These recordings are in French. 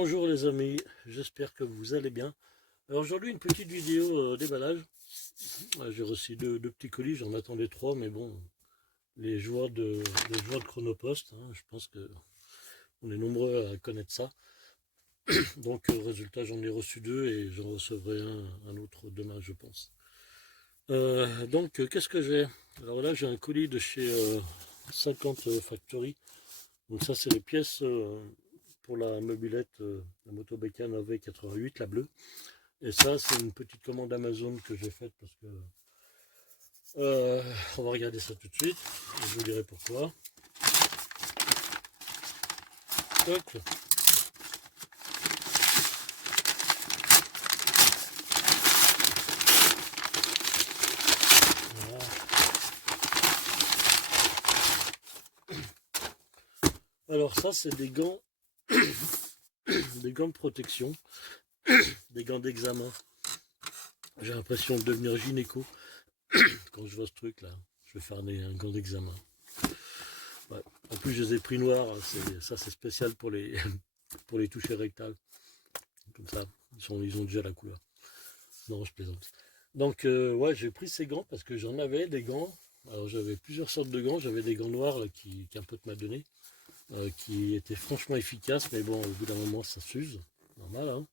Bonjour les amis, j'espère que vous allez bien. Alors aujourd'hui une petite vidéo déballage. J'ai reçu deux petits colis, j'en attendais trois, mais bon, les joies de Chronopost, hein, je pense que on est nombreux à connaître ça. Donc résultat j'en ai reçu deux et j'en recevrai un autre demain je pense. Donc qu'est-ce que j'ai? Alors là j'ai un colis de chez 50 Factory. Donc ça c'est les pièces pour la mobilette, la moto Bécane AV88, la bleue. Et ça, c'est une petite commande Amazon que j'ai faite parce que on va regarder ça tout de suite. Et je vous dirai pourquoi. Toc. Voilà. Alors ça, c'est des gants, des gants de protection, des gants d'examen. J'ai l'impression de devenir gynéco quand je vois ce truc là. Je vais faire un gant d'examen. Ouais. En plus, je les ai pris noirs. Ça, c'est spécial pour les pour les toucher rectales. Comme ça, ils ont déjà la couleur. Non, je plaisante. Donc, ouais, j'ai pris ces gants parce que j'en avais des gants. Alors, j'avais plusieurs sortes de gants. J'avais des gants noirs là, qu'un pote m'a donné, qui étaient franchement efficaces. Mais bon, au bout d'un moment, ça s'use. Normal, hein.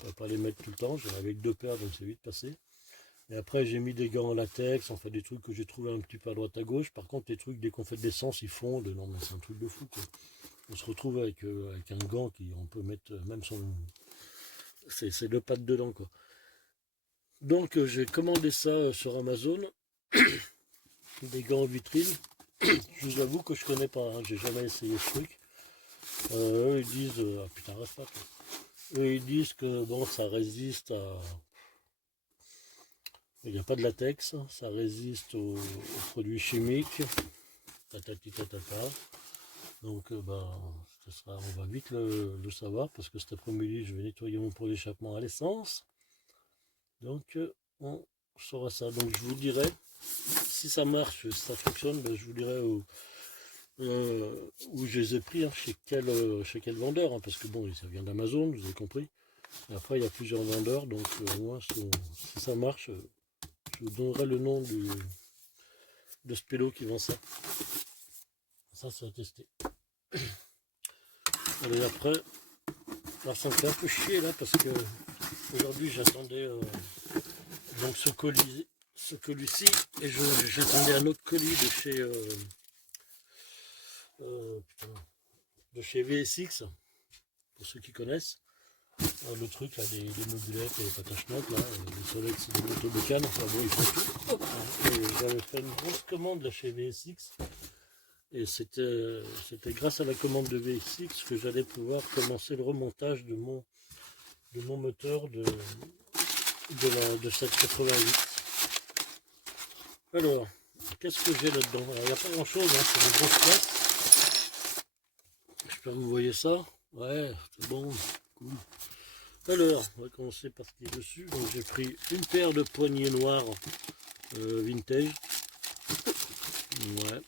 On ne va pas les mettre tout le temps. J'en avais que deux paires, donc c'est vite passé. Et après, j'ai mis des gants en latex, enfin des trucs que j'ai trouvé un petit peu à droite à gauche. Par contre, les trucs, dès qu'on fait de l'essence, ils fondent. Non, mais c'est un truc de fou, quoi. On se retrouve avec un gant qui on peut mettre même son. C'est deux pattes dedans, quoi. Donc j'ai commandé ça sur Amazon, des gants en vitrine. Je vous avoue que je connais pas, hein, j'ai jamais essayé ce truc. Eux ils disent, ah putain reste pas toi. Eux ils disent que bon ça résiste à. Il n'y a pas de latex, ça résiste aux produits chimiques. Tatati tatata. Donc on va vite le savoir parce que cet après-midi je vais nettoyer mon pot d'échappement à l'essence. Donc on saura ça. Donc je vous dirai. Si ça marche, si ça fonctionne, ben, je vous dirai où je les ai pris, hein, chez quel vendeur, hein, parce que bon, ça vient d'Amazon, vous avez compris. Et après, il y a plusieurs vendeurs, donc moi, si ça marche, je vous donnerai le nom de ce pélo qui vend ça. Ça va tester. Allez, après, alors ça me fait un peu chier là, parce que aujourd'hui, j'attendais donc ce colis-ci, et j'attendais un autre colis de chez putain, de chez VSX, pour ceux qui connaissent. Le truc là, des mobilettes et des pataches là, les Solex, c'est des motos Bécane, enfin bon, ils font tout. Et j'avais fait une grosse commande là chez VSX. Et c'était grâce à la commande de VSX que j'allais pouvoir commencer le remontage de mon moteur de 788. Alors, qu'est-ce que j'ai là-dedans? Il n'y a pas grand chose, hein, c'est des grosses pièces. J'espère que vous voyez ça. Ouais, c'est bon, cool. Alors, on va commencer par ce qui est dessus. Donc j'ai pris une paire de poignées noires vintage. Ouais,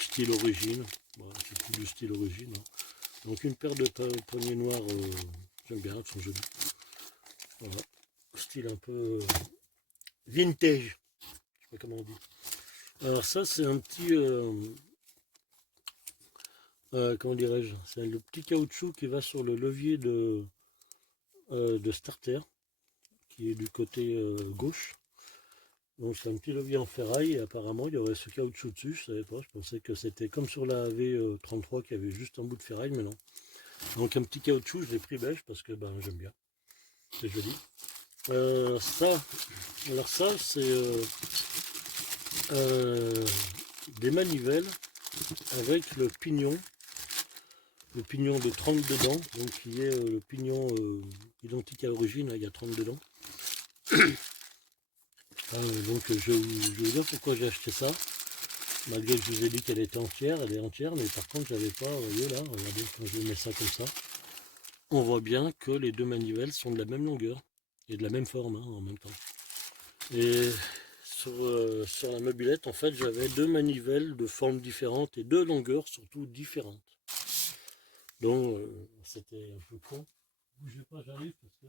style origine. Ouais, c'est plus du style origine. Hein. Donc une paire de poignées noires, j'aime bien, elles sont jolies. Voilà, style un peu vintage. Je sais pas comment on dit. Alors ça c'est un petit, comment dirais-je, c'est le petit caoutchouc qui va sur le levier de starter, qui est du côté gauche. Donc c'est un petit levier en ferraille et apparemment il y aurait ce caoutchouc dessus, je savais pas, je pensais que c'était comme sur la AV33 qui avait juste un bout de ferraille, mais non. Donc un petit caoutchouc, je l'ai pris beige parce que ben j'aime bien, c'est joli. Alors ça c'est des manivelles avec le pignon de 32 dents, donc qui est le pignon identique à l'origine, hein, il y a 32 dents. Donc je vais vous dire pourquoi j'ai acheté ça. Malgré que je vous ai dit qu'elle était entière, elle est entière, mais par contre j'avais pas, vous voyez là, regardez quand je mets ça comme ça, on voit bien que les deux manivelles sont de la même longueur et de la même forme hein, en même temps. Et sur la mobilette, en fait, j'avais deux manivelles de formes différentes et deux longueurs surtout différentes. Donc c'était un peu con. Bougez pas, j'arrive parce que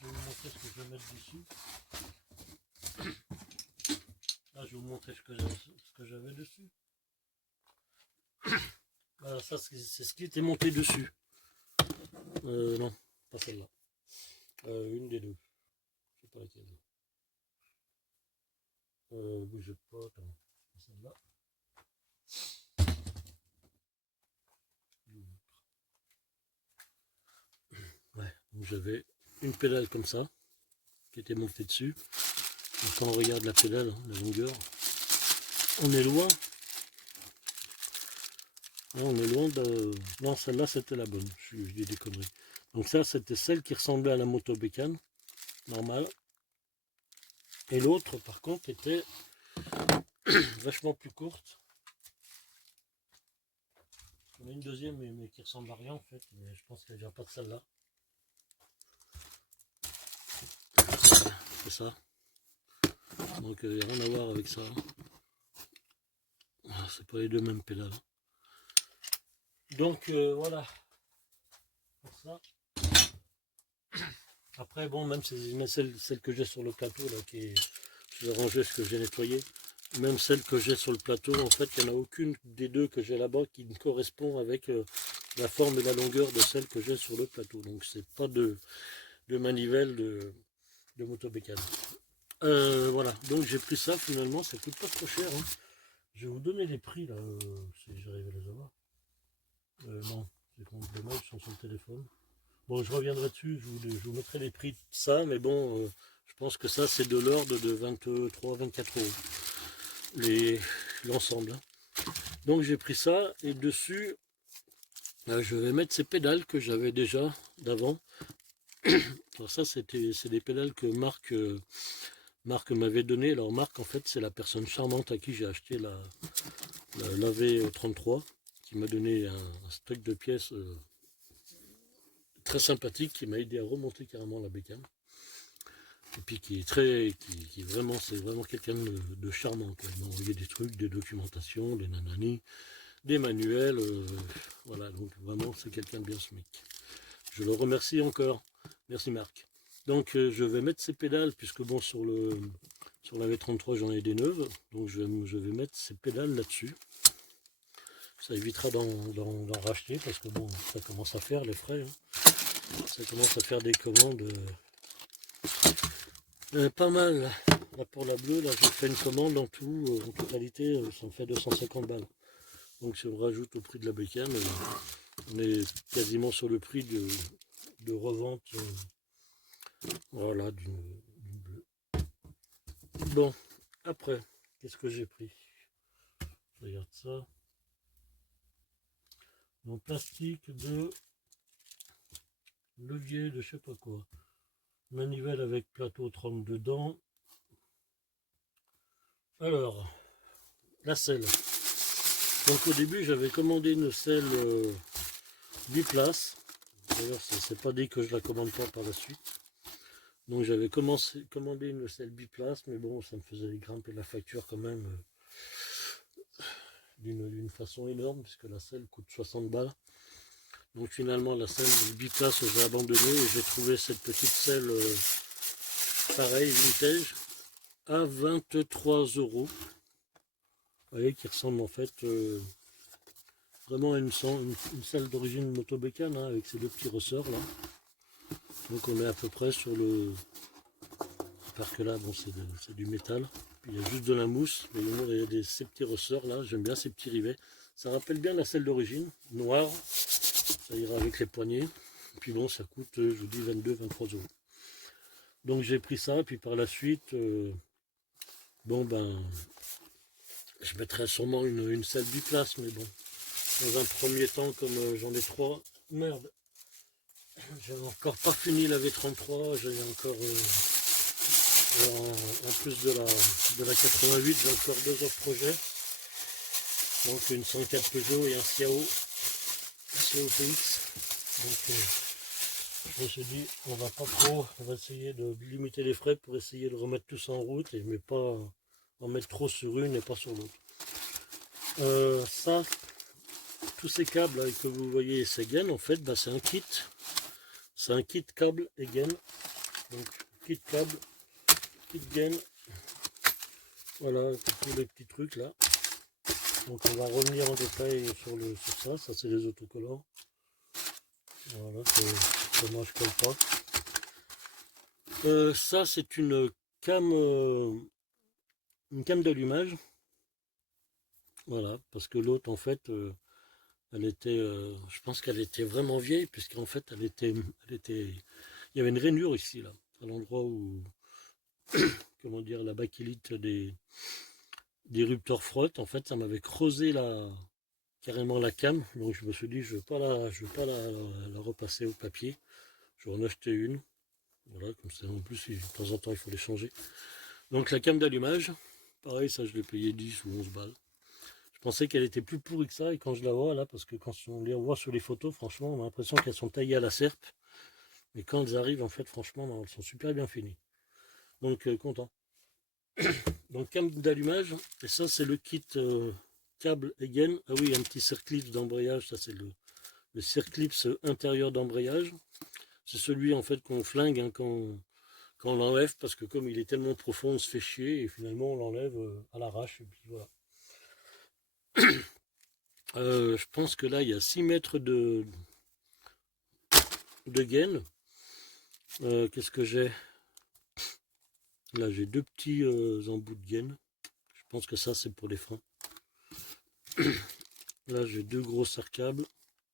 je vais vous montrer ce que je vais mettre dessus. Là, je vais vous montrer ce que j'avais dessus. Voilà, ça c'est ce qui était monté dessus. Non, pas celle-là. Une des deux. Je sais pas laquelle. Bougez pas, attends. Celle-là. Ouais, donc j'avais une pédale comme ça, qui était montée dessus. Donc quand on regarde la pédale, hein, la longueur, on est loin. Là, on est loin de... Non, celle-là, c'était la bonne. Je dis des conneries. Donc ça, c'était celle qui ressemblait à la moto bécane, normale. Et l'autre, par contre, était vachement plus courte. On a une deuxième, mais qui ressemble à rien, en fait. Mais je pense qu'elle vient pas de celle-là. C'est ça. Donc, il n'y a rien à voir avec ça. C'est pas les deux mêmes pédales. Donc, voilà. Pour ça. Après, bon, même celle que j'ai sur le plateau, là, qui est... Je vais ranger ce que j'ai nettoyé. Même celle que j'ai sur le plateau, en fait, il n'y en a aucune des deux que j'ai là-bas qui ne correspond avec la forme et la longueur de celle que j'ai sur le plateau. Donc, c'est pas de manivelle de moto bécane. Voilà, donc j'ai pris ça finalement, ça coûte pas trop cher. Hein. Je vais vous donner les prix là, si j'arrive à les avoir. Non, c'est dommage, ils sont sur le téléphone. Bon, je reviendrai dessus, je vous mettrai les prix de ça, mais bon, je pense que ça c'est de l'ordre de 23-24 euros, l'ensemble. Hein. Donc j'ai pris ça, et dessus, je vais mettre ces pédales que j'avais déjà d'avant. Alors ça, c'est des pédales que Marc m'avait donné. Alors Marc, en fait, c'est la personne charmante à qui j'ai acheté la V33, qui m'a donné un stock de pièces très sympathique, qui m'a aidé à remonter carrément la bécane. Et puis qui est vraiment, c'est vraiment quelqu'un de charmant. Il m'a envoyé des trucs, des documentations, des nananis, des manuels. Voilà, donc vraiment, c'est quelqu'un de bien smic. Je le remercie encore. Merci Marc. Donc je vais mettre ces pédales, puisque bon, sur la V33 j'en ai des neuves, donc je vais mettre ces pédales là-dessus. Ça évitera d'en racheter, parce que bon, ça commence à faire les frais. Hein. Ça commence à faire des commandes pas mal. Là pour la bleue, là j'ai fait une commande en tout, en totalité, ça me fait 250 balles. Donc si on rajoute au prix de la bécane, on est quasiment sur le prix de revente. Voilà, d'une bleue. Bon, après, qu'est-ce que j'ai pris? Je regarde ça. En plastique de levier de je sais pas quoi. Manivelle avec plateau 30 dedans. Alors, la selle. Donc au début, j'avais commandé une selle biplace. D'ailleurs, c'est pas dit que je la commande pas par la suite. Donc j'avais commandé une selle biplace, mais bon, ça me faisait grimper la facture quand même d'une façon énorme, puisque la selle coûte 60 balles. Donc finalement, la selle biplace, j'ai abandonné et j'ai trouvé cette petite selle pareil, vintage, à 23 euros. Vous voyez, qui ressemble en fait vraiment à une selle d'origine moto bécane, hein, avec ces deux petits ressorts là. Donc on est à peu près sur le... Parce que là, bon, c'est du métal. Puis il y a juste de la mousse, mais il y a ces petits ressorts là, j'aime bien ces petits rivets. Ça rappelle bien la selle d'origine, noire, ça ira avec les poignets. Et puis bon, ça coûte, je vous dis, 22-23 euros. Donc j'ai pris ça, puis par la suite, bon ben, je mettrai sûrement une selle biplace, mais bon, dans un premier temps, comme j'en ai 3, merde, j'ai encore pas fini la V33, j'ai encore, en plus de la 88, j'ai encore 2 autres projets, donc une 104 Peugeot et un CAO PX, donc je me suis dit, on va essayer de limiter les frais pour essayer de remettre tout ça en route, mais pas en mettre trop sur une et pas sur l'autre. Ça, tous ces câbles là, que vous voyez, ces gaines, en fait, bah, c'est un kit. c'est un kit câble et gaine. Donc kit câble, kit gaine. Voilà tous les petits trucs là. Donc on va revenir en détail sur ça. Ça c'est les autocollants. Voilà, c'est dommage colle pas. Ça c'est une cam d'allumage. Voilà, parce que l'autre en fait elle était, je pense qu'elle était vraiment vieille, puisqu'en fait elle était, il y avait une rainure ici là, à l'endroit où, comment dire, la bakélite des rupteurs frotte. En fait ça m'avait creusé carrément la cam, donc je me suis dit je veux pas la repasser au papier. Je vais en acheter une. Voilà, comme ça en plus de temps en temps il faut les changer. Donc la cam d'allumage, pareil, ça je l'ai payé 10 ou 11 balles. Je pensais qu'elle était plus pourrie que ça, et quand je la vois là, parce que quand on les voit sur les photos, franchement on a l'impression qu'elles sont taillées à la serpe. Mais quand elles arrivent, en fait, franchement, non, elles sont super bien finies. Donc content. Donc cam d'allumage, et ça c'est le kit câble et gaine. Ah oui, un petit circlipse d'embrayage, ça c'est le circlipse intérieur d'embrayage. C'est celui en fait qu'on flingue hein, quand on l'enlève, parce que comme il est tellement profond, on se fait chier, et finalement on l'enlève à l'arrache, et puis voilà. Je pense que là il y a 6 mètres de gaine. Qu'est-ce que j'ai? Là j'ai deux petits embouts de gaine. Je pense que ça c'est pour les freins. Là j'ai deux gros serre-câbles.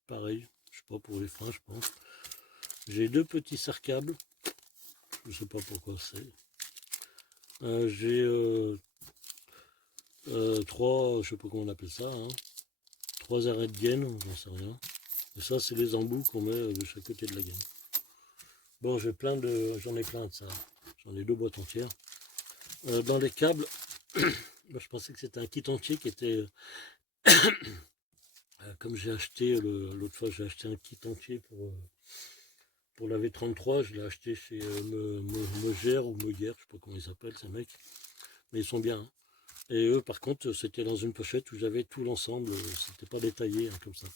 Pareil, je sais pas, pour les freins je pense. J'ai deux petits serre-câbles. Je sais pas pourquoi c'est. J'ai trois, je sais pas comment on appelle ça, hein, trois arrêts de gaine, j'en sais rien. Et ça c'est les embouts qu'on met de chaque côté de la gaine. Bon, j'en ai plein de ça. J'en ai deux boîtes entières. Dans les câbles, je pensais que c'était un kit entier qui était... comme j'ai acheté, l'autre fois j'ai acheté un kit entier pour la V33, je l'ai acheté chez Megère ou Meguer, je sais pas comment ils s'appellent ces mecs, mais ils sont bien. Hein. Et eux par contre c'était dans une pochette où j'avais tout l'ensemble, c'était pas détaillé hein, comme ça.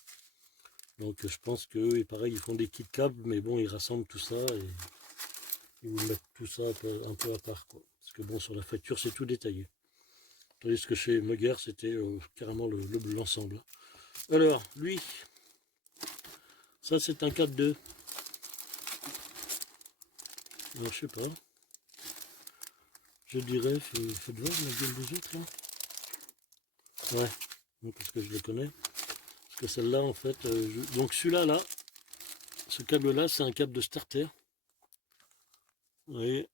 Donc je pense qu'eux, et pareil, ils font des kits câbles, mais bon, ils rassemblent tout ça et ils vous mettent tout ça un peu à part, quoi. Parce que bon, sur la facture, c'est tout détaillé. Tandis que chez Meguer, c'était carrément l'ensemble. Alors, lui, ça c'est un 4-2. Alors, je sais pas. Je dirais, faites voir la gueule des autres, là. Ouais, parce que je les connais. Parce que celle-là, en fait, donc celui-là, là, ce câble-là, c'est un câble de starter. Vous voyez,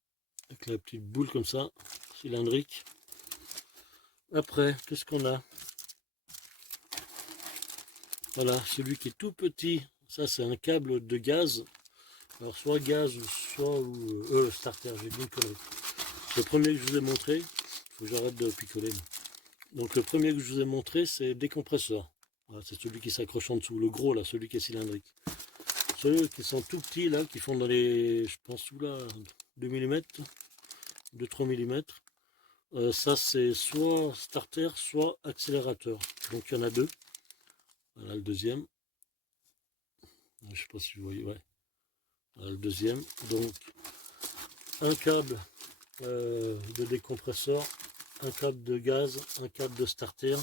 avec la petite boule comme ça, cylindrique. Après, qu'est-ce qu'on a? Voilà, celui qui est tout petit, ça c'est un câble de gaz. Alors soit gaz, soit starter, j'ai dit une connerie. Le premier que je vous ai montré, il faut que j'arrête de picoler. Donc le premier que je vous ai montré, c'est décompresseur. Voilà, c'est celui qui s'accroche en dessous, le gros là, celui qui est cylindrique. Ceux qui sont tout petits là, qui font dans les, je pense, sous là, 2 mm, 2-3 mm. Ça c'est soit starter, soit accélérateur. Donc il y en a deux. Voilà le deuxième. Je sais pas si vous voyez, ouais. Voilà le deuxième. Donc un câble de décompresseur, un câble de gaz, un câble de starter.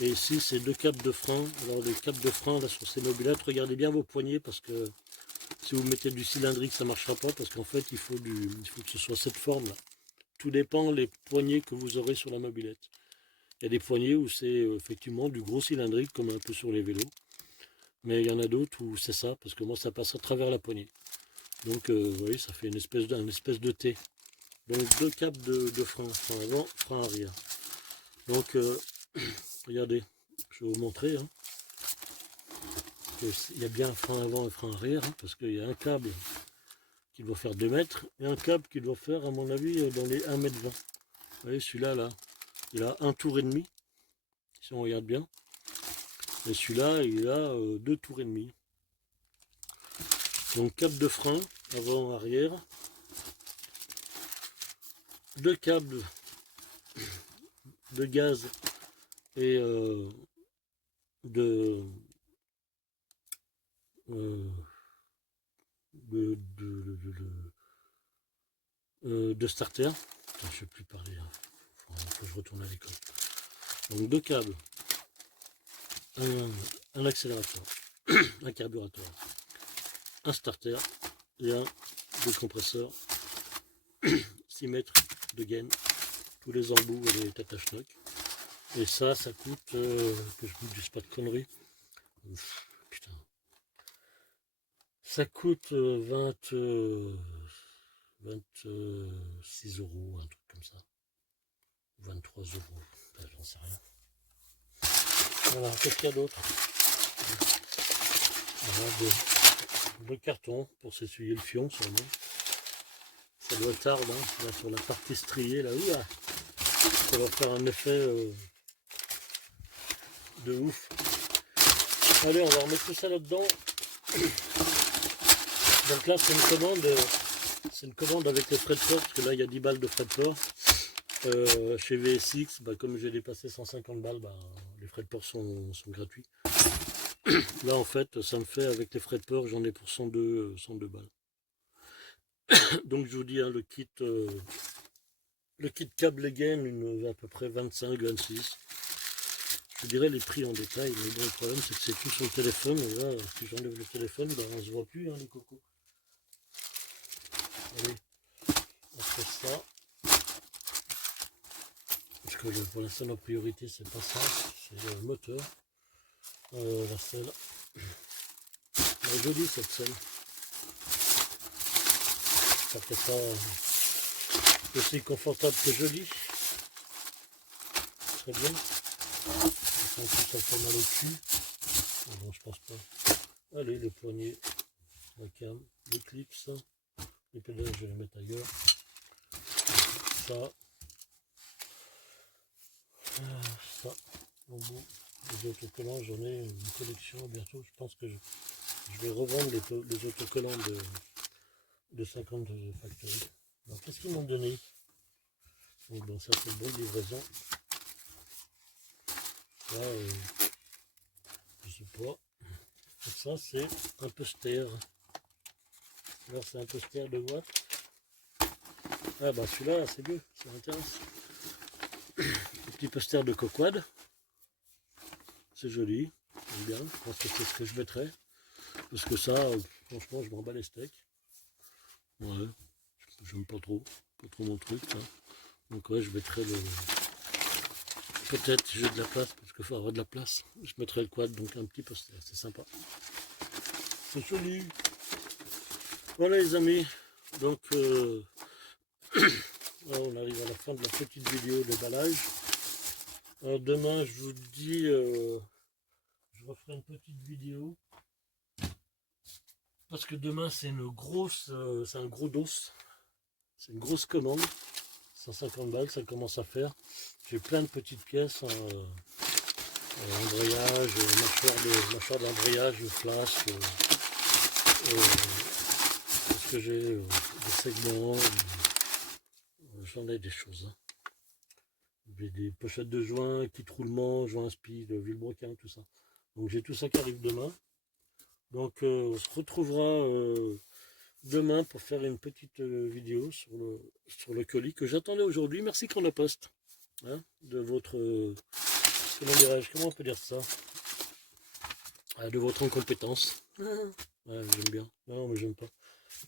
Et ici, c'est deux câbles de frein. Alors, les câbles de frein, là, sur ces mobilettes, regardez bien vos poignées, parce que si vous mettez du cylindrique, ça ne marchera pas, parce qu'en fait, il faut que ce soit cette forme-là. Tout dépend les poignées que vous aurez sur la mobilette. Il y a des poignées où c'est effectivement du gros cylindrique, comme un peu sur les vélos. Mais il y en a d'autres où c'est ça, parce que moi, ça passe à travers la poignée. Donc, vous voyez, ça fait une espèce de T. Donc, deux câbles de frein avant, frein arrière. Donc, regardez, je vais vous montrer. Hein. Il y a bien un frein avant et un frein arrière, hein, parce qu'il y a un câble qui doit faire 2 mètres et un câble qui doit faire, à mon avis, dans les 1,20 m. Vous voyez, celui-là, là, il a un tour et demi, si on regarde bien. Et celui-là, il a 2 tours et demi. Donc, câble de frein avant, arrière. Deux câbles de gaz et de de starter. Putain, je ne sais plus parler, hein. Faut que je retourne à l'école. Donc 2 câbles, un accélérateur, un carburateur, un starter et un décompresseur, 6 mètres de gaine, tous les embouts et les têtes à schnock. Et ça coûte, que je ne vous dise pas de conneries, putain, ça coûte 26 euros, un truc comme ça. 23 euros, ben, j'en sais rien. Voilà, qu'est-ce qu'il y a d'autre? Voilà, de carton pour s'essuyer le fion sûrement. Ça doit tarder, hein, là, sur la partie striée, là, oula, ça va faire un effet de ouf. Allez, on va remettre tout ça là-dedans. Donc là, c'est une commande avec les frais de port, parce que là, il y a 10 balles de frais de port. Chez VSX, bah, comme j'ai dépassé 150 balles, bah, les frais de port sont gratuits. Là, en fait, ça me fait, avec les frais de port, j'en ai pour 102 balles. Donc, je vous dis, hein, le kit câble et gaine, à peu près 25-26. Je dirais les prix en détail, mais bon, le problème, c'est que c'est tout sur le téléphone. Et là, si j'enlève le téléphone, bah, on se voit plus, hein, les cocos. Allez, on fait ça. Parce que pour l'instant, la priorité, c'est pas ça, c'est le moteur. La selle. Elle est jolie, cette selle. Ça fait pas aussi confortable que joli. Très bien. Ça fait mal au cul. Bon, je pense pas. Allez, les poignets, la cam, les clips, les pédales, je vais les mettre ailleurs. Ça. Au bout des autocollants, j'en ai une collection bientôt. Je pense que je vais revendre les autocollants de 50 Factory. Alors, qu'est-ce qu'ils m'ont donné? Donc, bon, ça c'est une bonne livraison. Là, je sais pas. Et ça, c'est un poster. Là, c'est un poster de Watt. Ah, bah celui-là, c'est mieux, ça m'intéresse. Un petit poster de Coquad. C'est joli, j'aime bien. Je pense que c'est ce que je mettrais. Parce que ça, franchement, je m'en bats les steaks. Ouais, j'aime pas trop mon truc. Ça. Donc ouais, je mettrais le... Peut-être j'ai de la place, parce qu'il faut avoir de la place. Je mettrais le quad, donc un petit poster, c'est sympa. C'est joli. Voilà les amis, donc on arrive à la fin de la petite vidéo de déballage. Demain, je vous dis, je referai une petite vidéo. Parce que demain, c'est un gros dos. C'est une grosse commande. 150 balles, ça commence à faire. J'ai plein de petites pièces, embrayage, mâchoire d'embrayage, flasque, parce que j'ai des segments, j'en ai des choses. Hein. Des pochettes de joints, kit roulement, joints speed, vilebrequin, tout ça. Donc j'ai tout ça qui arrive demain. Donc on se retrouvera demain pour faire une petite vidéo sur le colis que j'attendais aujourd'hui. Merci Chronopost, hein, de votre, comment dirais-je, comment on peut dire ça, de votre incompétence. Ouais, j'aime bien. Non, mais j'aime pas.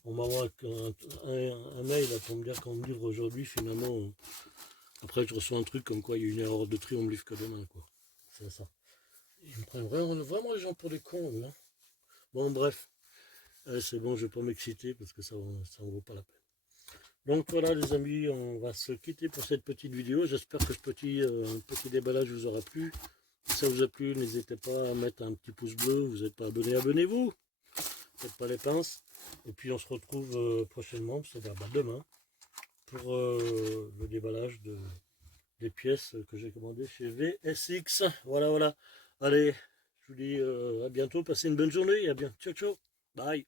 On m'envoie un mail là, pour me dire qu'on me livre aujourd'hui, finalement. Après, je reçois un truc comme quoi il y a une erreur de tri, on me livre que demain, quoi. C'est ça. Ils me prennent vraiment les gens pour des cons, hein. Bon, bref. C'est bon, je ne vais pas m'exciter parce que ça en vaut pas la peine. Donc voilà les amis, on va se quitter pour cette petite vidéo. J'espère que ce petit déballage vous aura plu. Si ça vous a plu, n'hésitez pas à mettre un petit pouce bleu. Vous n'êtes pas abonné, abonnez-vous. Faites pas les pinces. Et puis on se retrouve prochainement, c'est-à-dire demain, pour le déballage des pièces que j'ai commandées chez VSX. Voilà. Allez, je vous dis à bientôt, passez une bonne journée et à bientôt. Ciao, ciao. Bye.